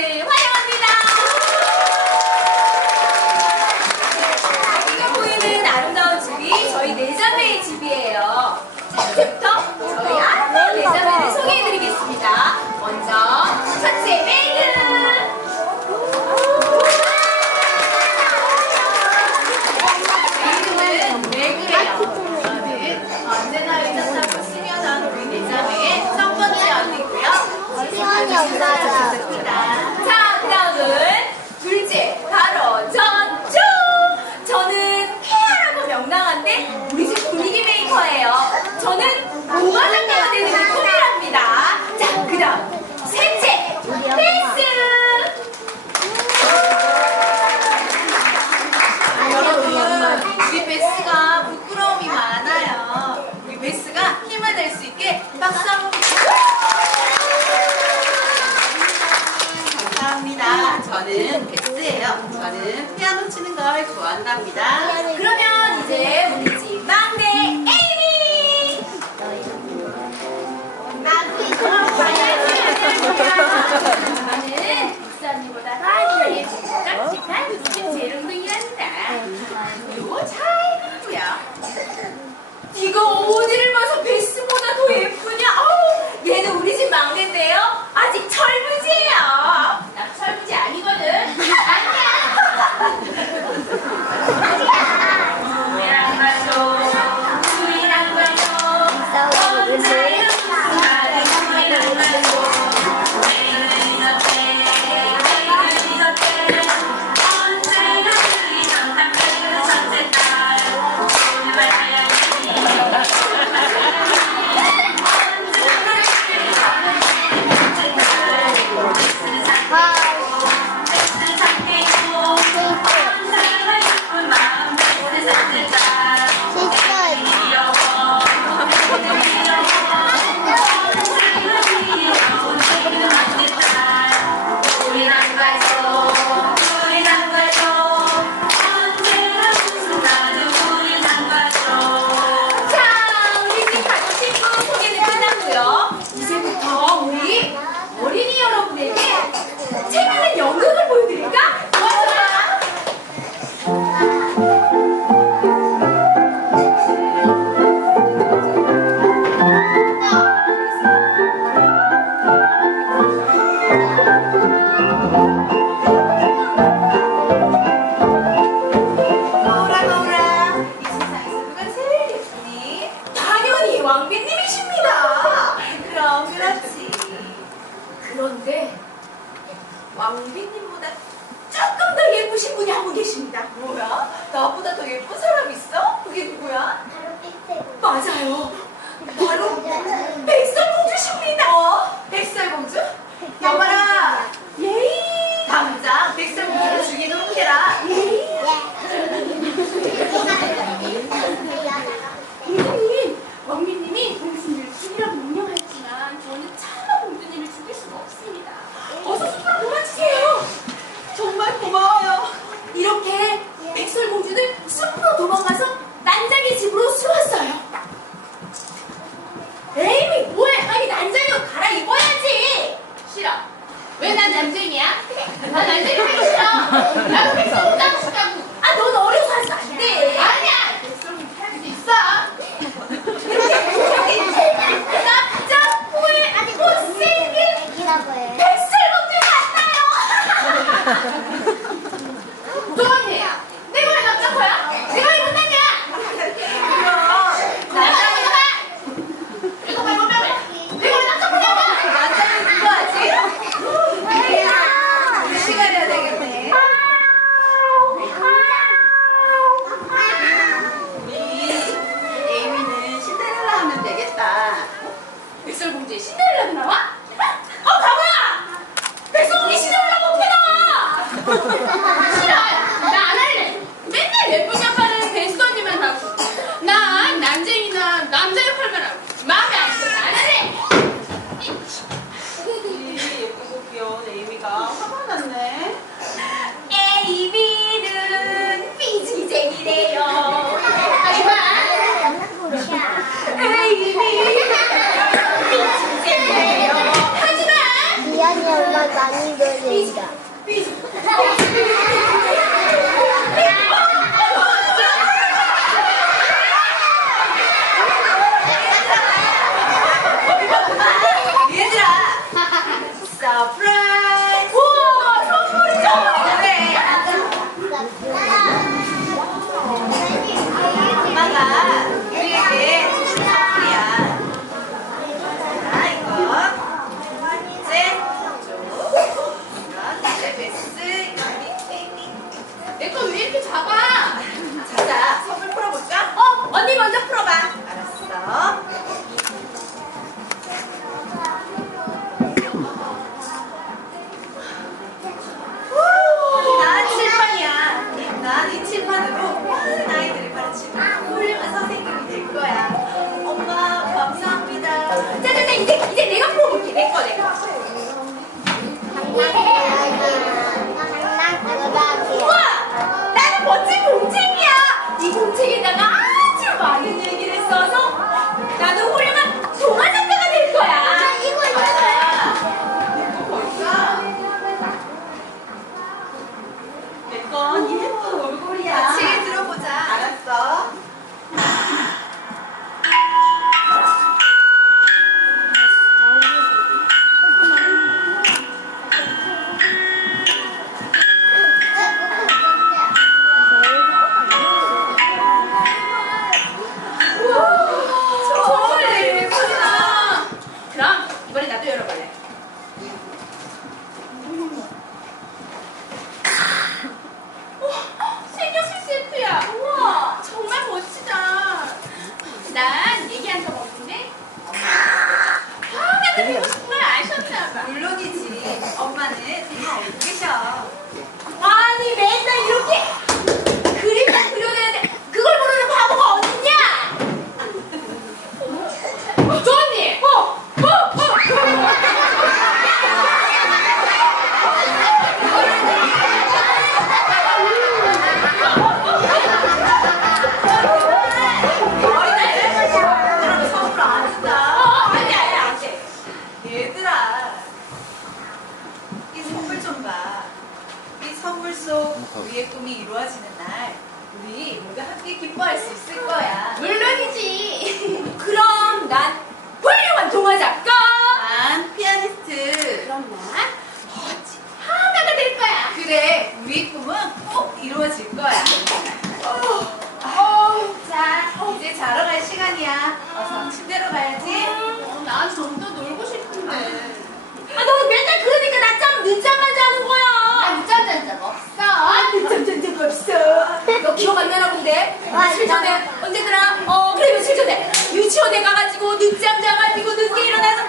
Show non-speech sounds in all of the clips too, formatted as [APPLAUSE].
você. 박수 감사합니다. 저는 백스예요. 저는 피아노 치는 걸 좋아한답니다. 그러면 이제 우리 집 막내 에이미! 이거 어디를 유치원에 가가지고 늦잠 자가지고 늦게 일어나서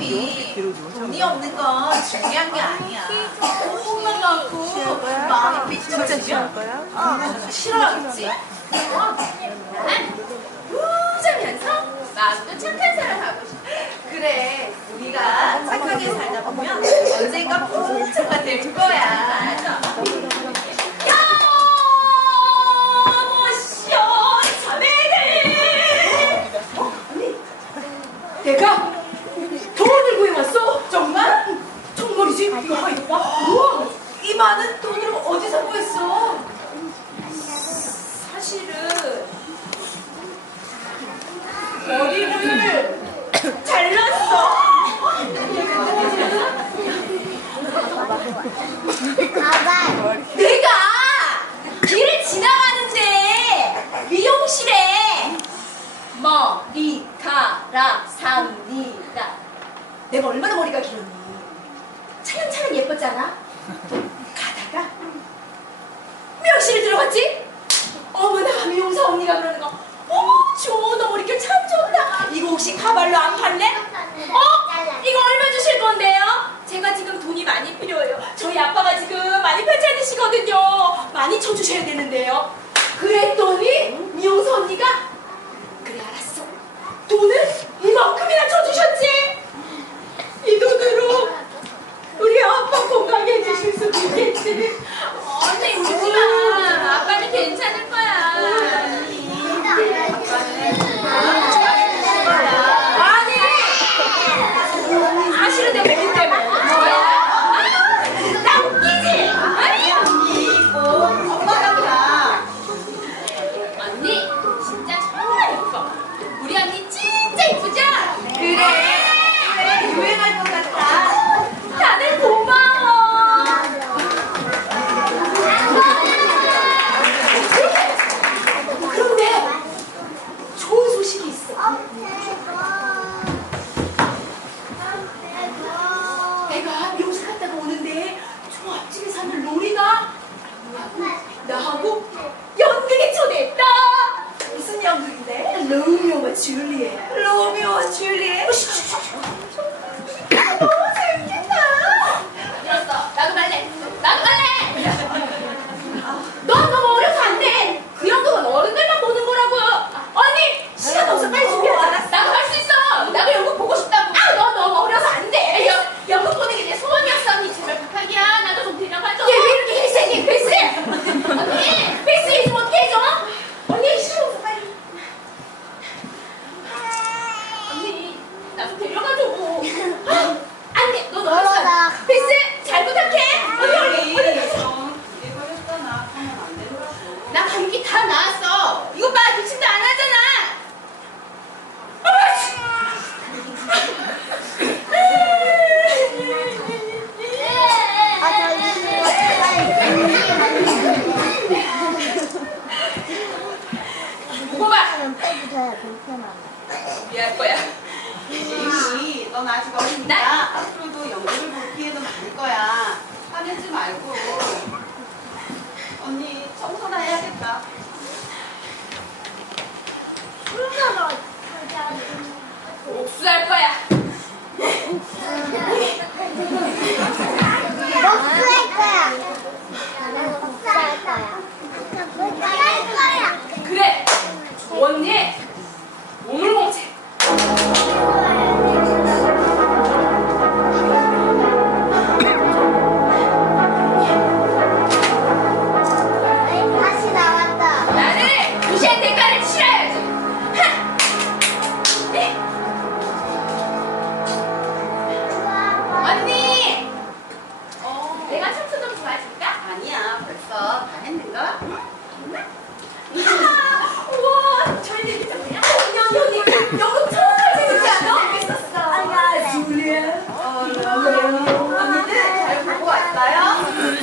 에이미 돈이 없는 건 중요한 게 아니야. 돈만 많고 마음이 삐뚤어지면 어, 싫어하겠지. 난 부자면서 마음도 착한 사람 하고 싶어. 그래, 우리가 착하게 살다 보면 언젠가 부자가 될 거야. 자매들! 내가 돈을 구해왔어 정말? 정말이지? 이거 봐 이거 봐 우와 이 많은 돈을 어디서 구했어? 사실은 머리를 잘랐어 가발. 내가 길을 지나가는데 미용실에 머리카락 삽니다. 내가 얼마나 머리가 길었니? 차근차근 예뻤잖아. 가다가 미용실에 들어갔지? 어머나 미용사 언니가 그러는 거. 어머 너 머릿결 참 좋다. 이거 혹시 가발로 안 팔래? 어? 이거 얼마 주실 건데요? 제가 지금 돈이 많이 필요해요. 저희 아빠가 지금 많이 편찮으시거든요 많이 쳐주셔야 되는데요. 그랬더니 미용사 언니가 그래 알았어. 돈을 이만큼이나 쳐주셨지? 이 돈으로 우리 아빠 건강해지실 수 있겠지? 언니 울지 마. 아빠는 괜찮을 거야. 복수할 거야. 복수할 거야. 옥수할 거야. 그래. 언니.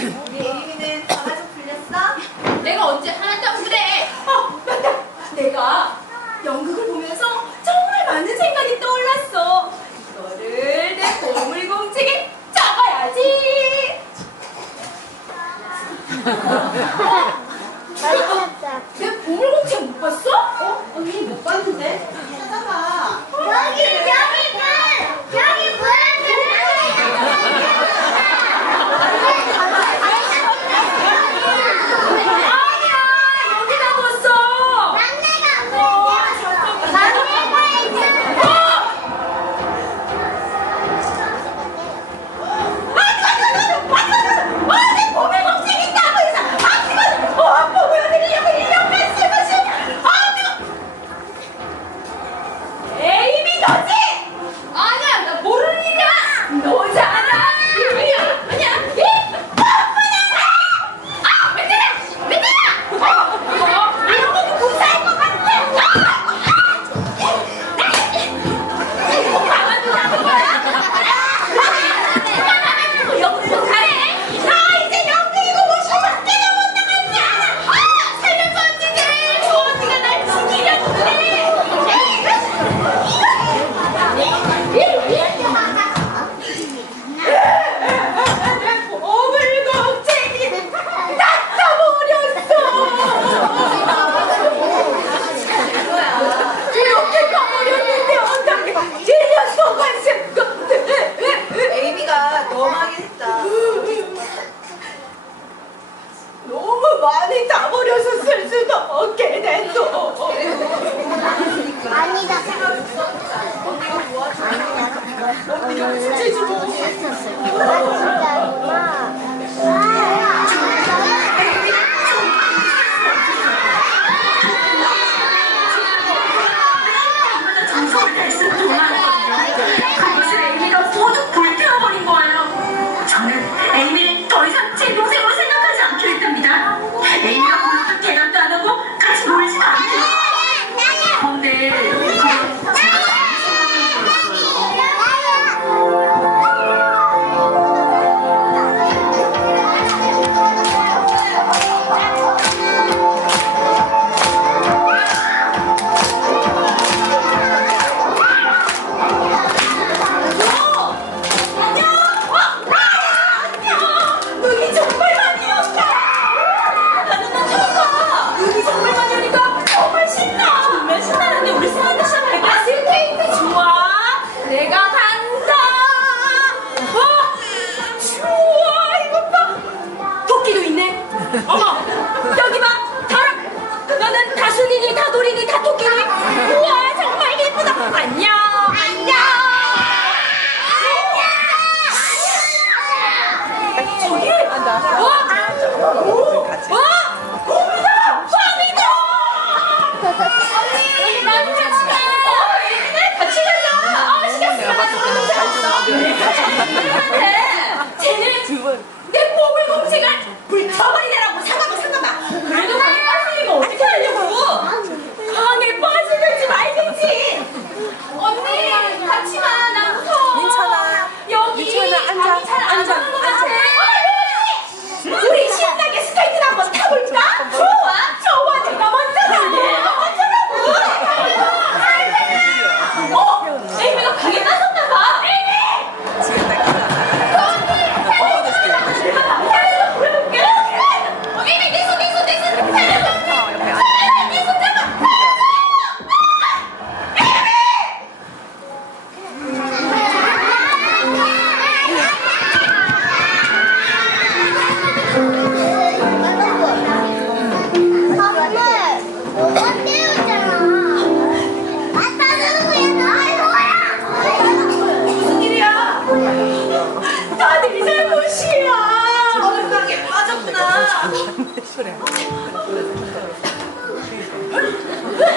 [COUGHS] Oh, yeah.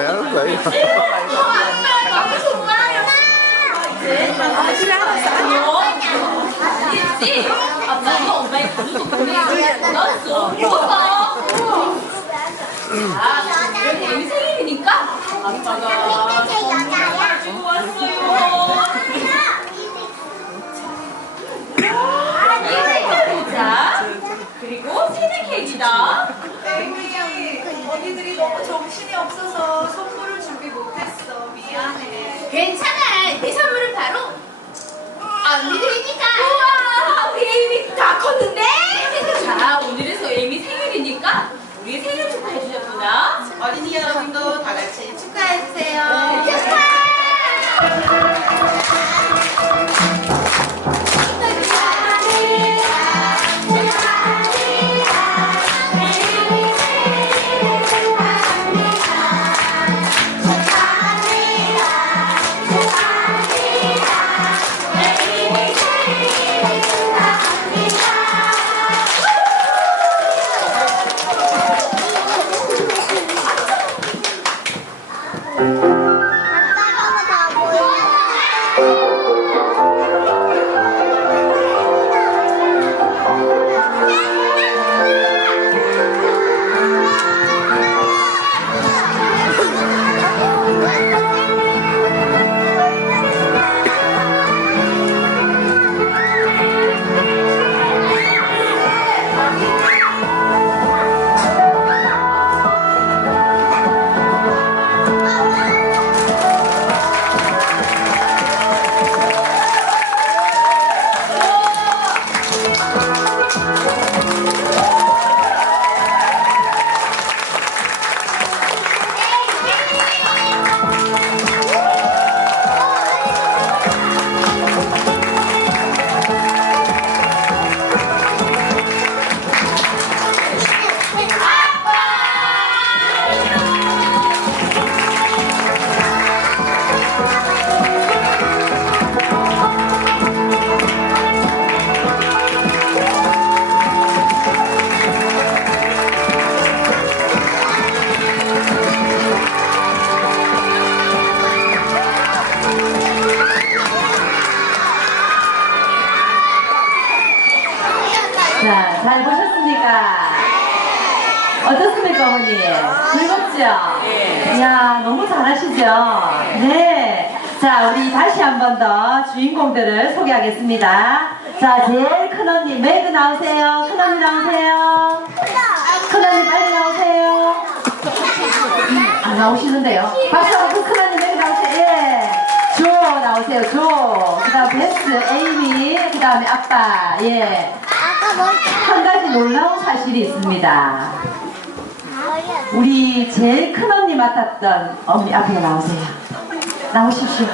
하는 거야? 아, 애미 생일이니까 아빠가 케이크다. 에이미, 언니들이 너무 정신이 없어서 선물을 준비 못했어. 미안해. 괜찮아. 내 선물은 바로 언니들이니까. 우와, 우리 에이미 다 컸는데? 자, 오늘에서 에이미 생일이니까 우리 생일 축하해 주셨구나. 어린이 여러분도 다 같이 축하해 주세요. 아빠 즐겁죠? 이야, 너무 잘하시죠? 네. 자, 우리 다시 한 번 더 주인공들을 소개하겠습니다. 자, 제일 큰 언니, 매그 나오세요. 큰 언니 나오세요. 큰 언니 빨리 나오세요. 안 나오시는데요. 박수 한번 큰 언니 매그 나오세요. 예. 조 나오세요, 조. 그 다음 베스, 에이미, 그 다음에 아빠, 예. 한 가지 놀라운 사실이 있습니다. 우리 제일 큰 언니 맡았던 언니 앞에 나오세요. 나오십시오.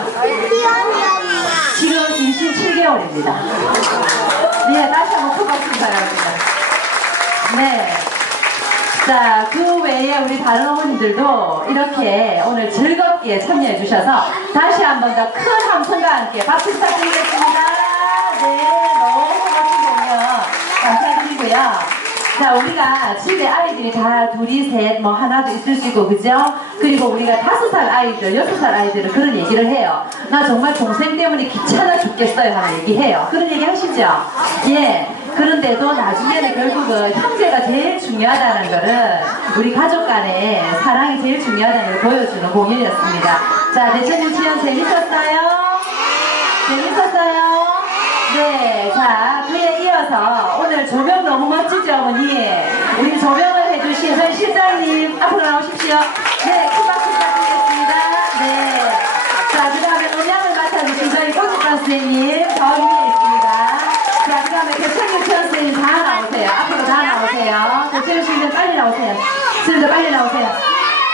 지금 임신 7개월입니다. 네, 다시 한번 큰 박수 바랍니다. 네. 자, 그 외에 우리 다른 어머니들도 이렇게 오늘 즐겁게 참여해 주셔서 다시 한번 더 큰 함성과 함께 박수 부탁드리겠습니다. 네, 너무 공연 감사드리고요. 자, 우리가 집에 아이들이 다 둘이, 셋, 뭐 하나도 있을 수 있고, 그죠? 그리고 우리가 다섯 살 아이들, 여섯 살 아이들은 그런 얘기를 해요. 나 정말 동생 때문에 귀찮아 죽겠어요. 하는 얘기해요. 그런 얘기 하시죠? 예. 그런데도 나중에는 결국은 형제가 제일 중요하다는 거를 우리 가족 간의 사랑이 제일 중요하다는 걸 보여주는 공연이었습니다. 자, 대천 유치원 재밌었어요? 재밌었어요? 네, 자, 그에 이어서 오늘 조명 너무 멋지죠, 어머니? 우리 조명을 해주신 저희 실장님 앞으로 나오십시오. 네, 큰 박수 부탁드리겠습니다. 네. 자, 그 다음에 음향을 맡아주신 저희 꽃집관 선생님 저 위에 있습니다. 자, 그 다음에 대천유 치원 선생님 다 나오세요. 앞으로 다 나오세요. 대천유 씨는 빨리 나오세요. 선생님들 빨리 나오세요.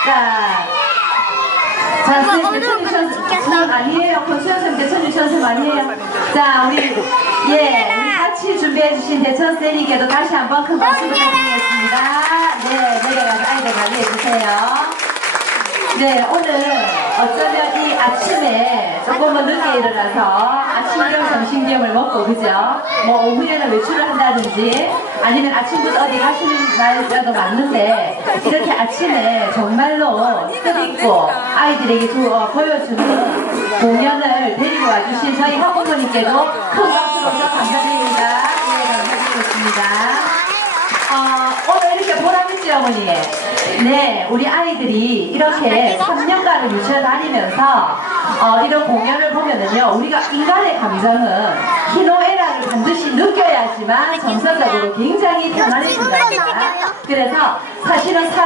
자, 자, 선생님, 선생님 아니에요. 권수현 치원 선생님 아니에요. 자, 우리, 예, 우리 같이 준비해주신 대천 선생님께도 다시 한번 큰 박수 부탁드리겠습니다. 네, 내려가서 아이들 관리해주세요. 네, 오늘 어쩌면 이 아침에 조금은 늦게 일어나서 아침겸 점심겸을 먹고 그죠? 뭐 오후에는 외출을 한다든지 아니면 아침부터 어디 가시는 날짜도 맞는데 이렇게 아침에 정말로 뜻있고 아이들에게 주, 어, 보여주는 공연을 데리고 와주신 저희 학부모님께도 큰 박수로 좀 감사드립니다. 예, 감사드리겠습니다. 어, 오늘 이렇게 보람있지 어머니 네 우리 아이들이 이렇게 3년간을 유치원 다니면서 어, 이런 공연을 보면은요 우리가 인간의 감정은 희노애락을 반드시 느껴야지만 정서적으로 굉장히 편안해진답니다 그래서 사실은 사람